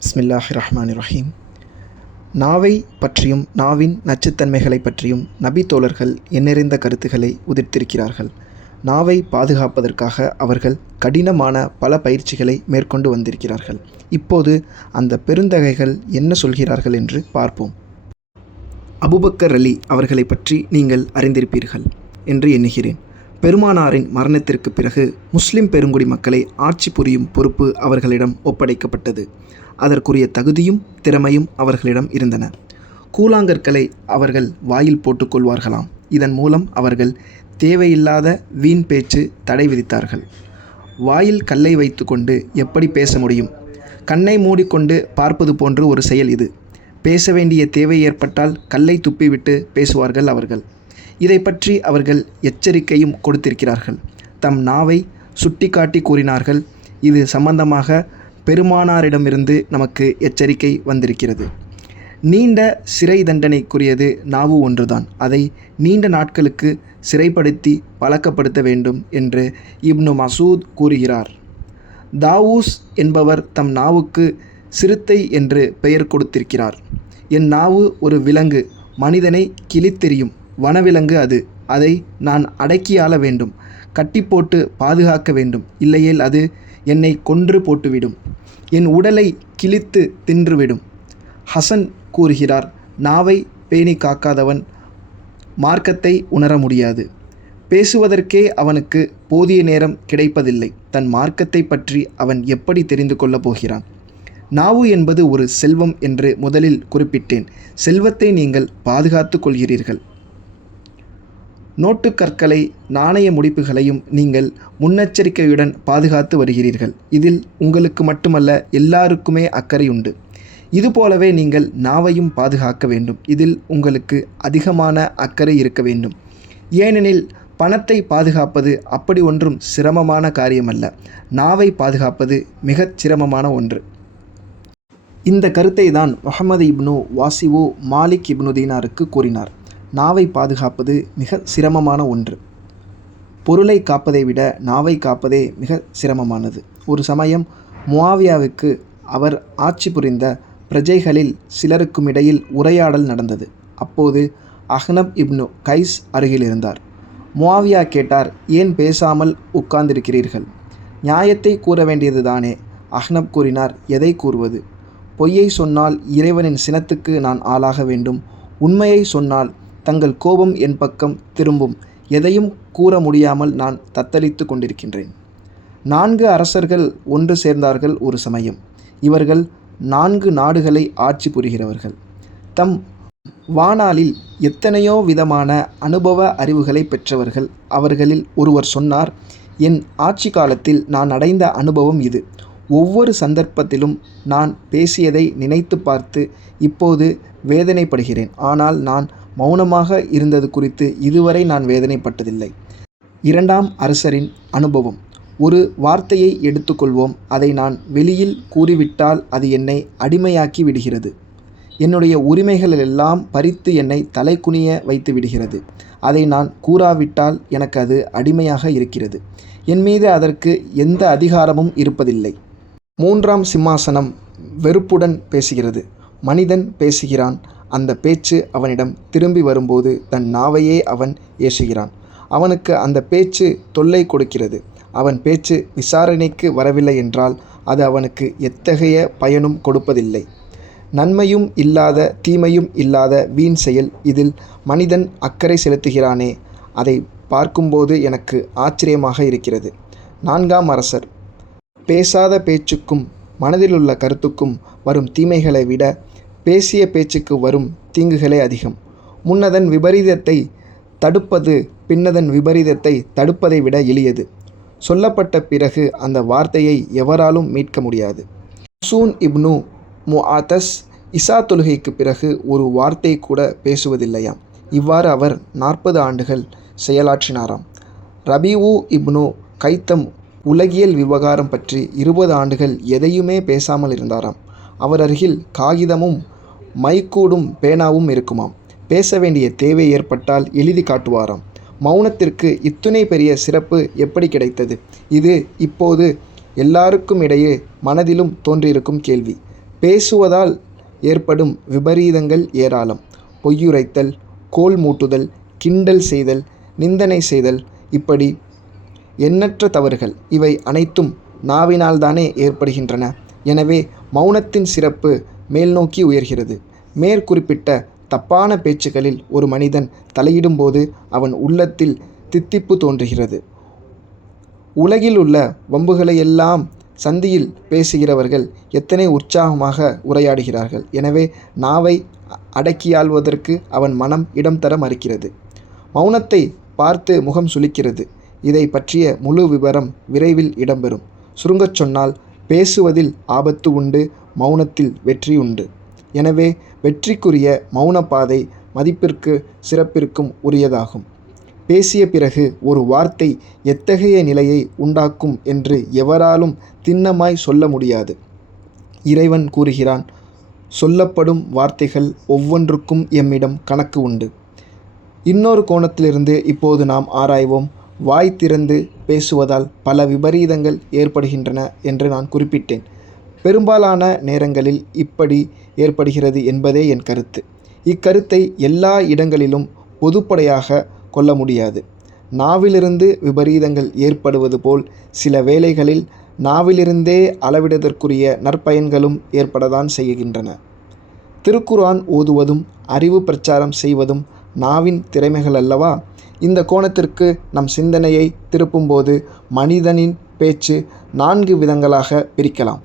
பிஸ்மில்லாஹிர் ரஹ்மானிர் ரஹீம். நாவை பற்றியும் நாவின் நச்சுத்தன்மைகளை பற்றியும் நபி தோழர்கள் எண்ணறிந்த கருத்துக்களை உதிர்த்திருக்கிறார்கள். நாவை பாதுகாப்பதற்காக அவர்கள் கடினமான பல பயிற்சிகளை மேற்கொண்டு வந்திருக்கிறார்கள். இப்போது அந்த பெருந்தகைகள் என்ன சொல்கிறார்கள் என்று பார்ப்போம். அபூபக்கர் அலி அவர்களை பற்றி நீங்கள் அறிந்திருப்பீர்கள் என்று எண்ணுகிறேன். பெருமானாரின் மரணத்திற்கு பிறகு முஸ்லிம் பெருங்குடி மக்களை ஆட்சி புரியும் பொறுப்பு அவர்களிடம் ஒப்படைக்கப்பட்டது. அதற்குரிய தகுதியும் திறமையும் அவர்களிடம் இருந்தன. கூழாங்கற்களை அவர்கள் வாயில் போட்டுக்கொள்வார்களாம். இதன் மூலம் அவர்கள் தேவையில்லாத வீண் பேச்சு தடை விதித்தார்கள். வாயில் கல்லை வைத்து கொண்டு எப்படி பேச முடியும்? கண்ணை மூடிக்கொண்டு பார்ப்பது போன்று ஒரு செயல் இது. பேச வேண்டிய தேவை ஏற்பட்டால் கல்லை துப்பிவிட்டு பேசுவார்கள் அவர்கள். இதை பற்றி அவர்கள் எச்சரிக்கையும் கொடுத்திருக்கிறார்கள். தம் நாவை சுட்டிக்காட்டி கூறினார்கள். இது சம்பந்தமாக பெருமானாரிடமிருந்து நமக்கு எச்சரிக்கை வந்திருக்கிறது. நீண்ட சிறை தண்டனைக்குரியது நாவு ஒன்றுதான். அதை நீண்ட நாட்களுக்கு சிறைப்படுத்தி பழக்கப்படுத்த வேண்டும் என்று இப்னு மசூத் கூறுகிறார். தாவூஸ் என்பவர் தம் நாவுக்கு சிறுத்தை என்று பெயர் கொடுத்திருக்கிறார். என் நாவு ஒரு விலங்கு, மனிதனை கிழித்தெறியும் வனவிலங்கு அது. அதை நான் அடக்கியாள வேண்டும், கட்டி போட்டு பாதுகாக்க வேண்டும். இல்லையேல் அது என்னை கொன்று போட்டுவிடும், என் உடலை கிழித்து தின்றுவிடும். ஹசன் கூறுகிறார், நாவை பேணி காக்காதவன் மார்க்கத்தை உணர முடியாது. பேசுவதற்கே அவனுக்கு போதிய நேரம் கிடைப்பதில்லை. தன் மார்க்கத்தை பற்றி அவன் எப்படி தெரிந்து கொள்ளப் போகிறான்? நாவு என்பது ஒரு செல்வம் என்று முதலில் குறிப்பிட்டேன். செல்வத்தை நீங்கள் பாதுகாத்து கொள்கிறீர்கள். நோட்டுக்கற்களை நாணய முடிப்புகளையும் நீங்கள் முன்னெச்சரிக்கையுடன் பாதுகாத்து வருகிறீர்கள். இதில் உங்களுக்கு மட்டுமல்ல, எல்லாருக்குமே அக்கறை உண்டு. இதுபோலவே நீங்கள் நாவையும் பாதுகாக்க வேண்டும். இதில் உங்களுக்கு அதிகமான அக்கறை இருக்க வேண்டும். ஏனெனில் பணத்தை பாதுகாப்பது அப்படி ஒன்றும் சிரமமான காரியமல்ல. நாவை பாதுகாப்பது மிகச் சிரமமான ஒன்று. இந்த கருத்தை தான் முஹம்மது இப்னு வாசிவு மாலிக் இப்னு தீனாருக்கு கூறினார். நாவை பாதுகாப்பது மிக சிரமமான ஒன்று. பொருளை காப்பதை விட நாவை காப்பதே மிக சிரமமானது. ஒரு சமயம் முஆவியாவுக்கு அவர் ஆட்சி புரிந்த பிரஜைகளில் சிலருக்கும் இடையில் உரையாடல் நடந்தது. அப்போது அஹ்னப் இப்னு கைஸ் அருகில் இருந்தார். முஆவியா கேட்டார், ஏன் பேசாமல் உட்கார்ந்திருக்கிறீர்கள்? நியாயத்தை கூற வேண்டியது தானே? அஹ்னப் கூறினார், எதை கூறுவது? பொய்யை சொன்னால் இறைவனின் சினத்துக்கு நான் ஆளாக வேண்டும். உண்மையை சொன்னால் தங்கள் கோபம் என் பக்கம் திரும்பும். எதையும் கூற முடியாமல் நான் தத்தளித்து கொண்டிருக்கின்றேன். 4 அரசர்கள் ஒன்று சேர்ந்தார்கள் ஒரு சமயம். இவர்கள் 4 நாடுகளை ஆட்சி புரிகிறவர்கள். தம் வாணாலில் எத்தனையோ விதமான அனுபவ அறிவுகளை பெற்றவர்கள். அவர்களில் ஒருவர் சொன்னார், என் ஆட்சி காலத்தில் நான் அடைந்த அனுபவம் இது. ஒவ்வொரு சந்தர்ப்பத்திலும் நான் பேசியதை நினைத்து பார்த்து இப்போது வேதனைப்படுகிறேன். ஆனால் நான் மௌனமாக இருந்தது குறித்து இதுவரை நான் வேதனைப்பட்டதில்லை. 2ஆம் அரசரின் அனுபவம். ஒரு வார்த்தையை எடுத்துக்கொள்வோம். அதை நான் வெளியில் கூறிவிட்டால் அது என்னை அடிமையாக்கி விடுகிறது. என்னுடைய உரிமைகளெல்லாம் பறித்து என்னை தலைகுனிய வைத்து விடுகிறது. அதை நான் கூறாவிட்டால் எனக்கு அது அடிமையாக இருக்கிறது. என் மீது அதற்கு எந்த அதிகாரமும் இருப்பதில்லை. 3ஆம் சிம்மாசனம் வெறுப்புடன் பேசுகிறது. மனிதன் பேசுகிறான். அந்த பேச்சு அவனிடம் திரும்பி வரும்போது தன் நாவையே அவன் ஏசுகிறான். அவனுக்கு அந்த பேச்சு தொல்லை கொடுக்கிறது. அவன் பேச்சு விசாரணைக்கு வரவில்லை என்றால் அது அவனுக்கு எத்தகைய பயனும் கொடுப்பதில்லை. நன்மையும் இல்லாத தீமையும் இல்லாத வீண் செயல். இதில் மனிதன் அக்கறை செலுத்துகிறானே, அதை பார்க்கும்போது எனக்கு ஆச்சரியமாக இருக்கிறது. 4ஆம் அரசர். பேசாத பேச்சுக்கும் மனதிலுள்ள கருத்துக்கும் வரும் தீமைகளை விட பேசிய பேச்சுக்கு வரும் தீங்குகளே அதிகம். முன்னதன் விபரீதத்தை தடுப்பது பின்னதன் விபரீதத்தை தடுப்பதை விட எளியது. சொல்லப்பட்ட பிறகு அந்த வார்த்தையை எவராலும் மீட்க முடியாது. சூன் இப்னு முஆத்தஸ் இசா தொழுகைக்கு பிறகு ஒரு வார்த்தை கூட பேசுவதில்லையாம். இவ்வாறு அவர் 40 ஆண்டுகள் செயலாற்றினாராம். ரபீவு இப்னு கைத்தம் உலகியல் விவகாரம் பற்றி 20 ஆண்டுகள் எதையுமே பேசாமல் இருந்தாராம். அவர் அருகில் காகிதமும் மைக்கூடும் பேனாவும் இருக்குமாம். பேச வேண்டிய தேவை ஏற்பட்டால் எழுதி காட்டுவாராம். மௌனத்திற்கு இத்துணை பெரிய சிறப்பு எப்படி கிடைத்தது? இது இப்போது எல்லாருக்கும் இடையே மனதிலும் தோன்றியிருக்கும் கேள்வி. பேசுவதால் ஏற்படும் விபரீதங்கள் ஏராளம். பொய்யுரைத்தல், கோல் மூட்டுதல், கிண்டல் செய்தல், நிந்தனை செய்தல், இப்படி எண்ணற்ற தவறுகள். இவை அனைத்தும் நாவினால்தானே ஏற்படுகின்றன. எனவே மௌனத்தின் சிறப்பு மேல்நோக்கி உயர்கிறது. மேற்குறிப்பிட்ட தப்பான பேச்சுக்களில் ஒரு மனிதன் தலையிடும்போது அவன் உள்ளத்தில் தித்திப்பு தோன்றுகிறது. உலகில் உள்ள வம்புகளையெல்லாம் சந்தியில் பேசுகிறவர்கள் எத்தனை உற்சாகமாக உரையாடுகிறார்கள். எனவே நாவை அடக்கியாள்வதற்கு அவன் மனம் இடம் தர மறுக்கிறது. மௌனத்தை பார்த்து முகம் சுளிக்கிறது. இதை பற்றிய முழு விவரம் விரைவில் இடம்பெறும். சுருங்கச் சொன்னால், பேசுவதில் ஆபத்து உண்டு, மௌனத்தில் வெற்றி உண்டு. எனவே வெற்றிக்குரிய மௌன பாதை மதிப்பிற்கு சிறப்பிற்கும் உரியதாகும். பேசிய பிறகு ஒரு வார்த்தை எத்தகைய நிலையை உண்டாக்கும் என்று எவராலும் திண்ணமாய் சொல்ல முடியாது. இறைவன் கூறுகிறான், சொல்லப்படும் வார்த்தைகள் ஒவ்வொன்றுக்கும் எம்மிடம் கணக்கு உண்டு. இன்னொரு கோணத்திலிருந்து இப்போது நாம் ஆராய்வோம். வாய் திறந்து பேசுவதால் பல விபரீதங்கள் ஏற்படுகின்றன என்று நான் குறிப்பிட்டேன். பெரும்பாலான நேரங்களில் இப்படி ஏற்படுகிறது என்பதே என் கருத்து. இக்கருத்தை எல்லா இடங்களிலும் பொதுப்படையாக கொள்ள முடியாது. நாவிலிருந்து விபரீதங்கள் ஏற்படுவது போல் சில வேளைகளில் நாவிலிருந்தே அளவிடுவதற்குரிய நற்பயன்களும் ஏற்படத்தான் செய்கின்றன. திருக்குர்ஆன் ஓதுவதும் அறிவு பிரச்சாரம் செய்வதும் நாவின் திறமைகள் அல்லவா? இந்த கோணத்திற்கு நம் சிந்தனையை திருப்பும்போது மனிதனின் பேச்சு 4 விதங்களாக பிரிக்கலாம்.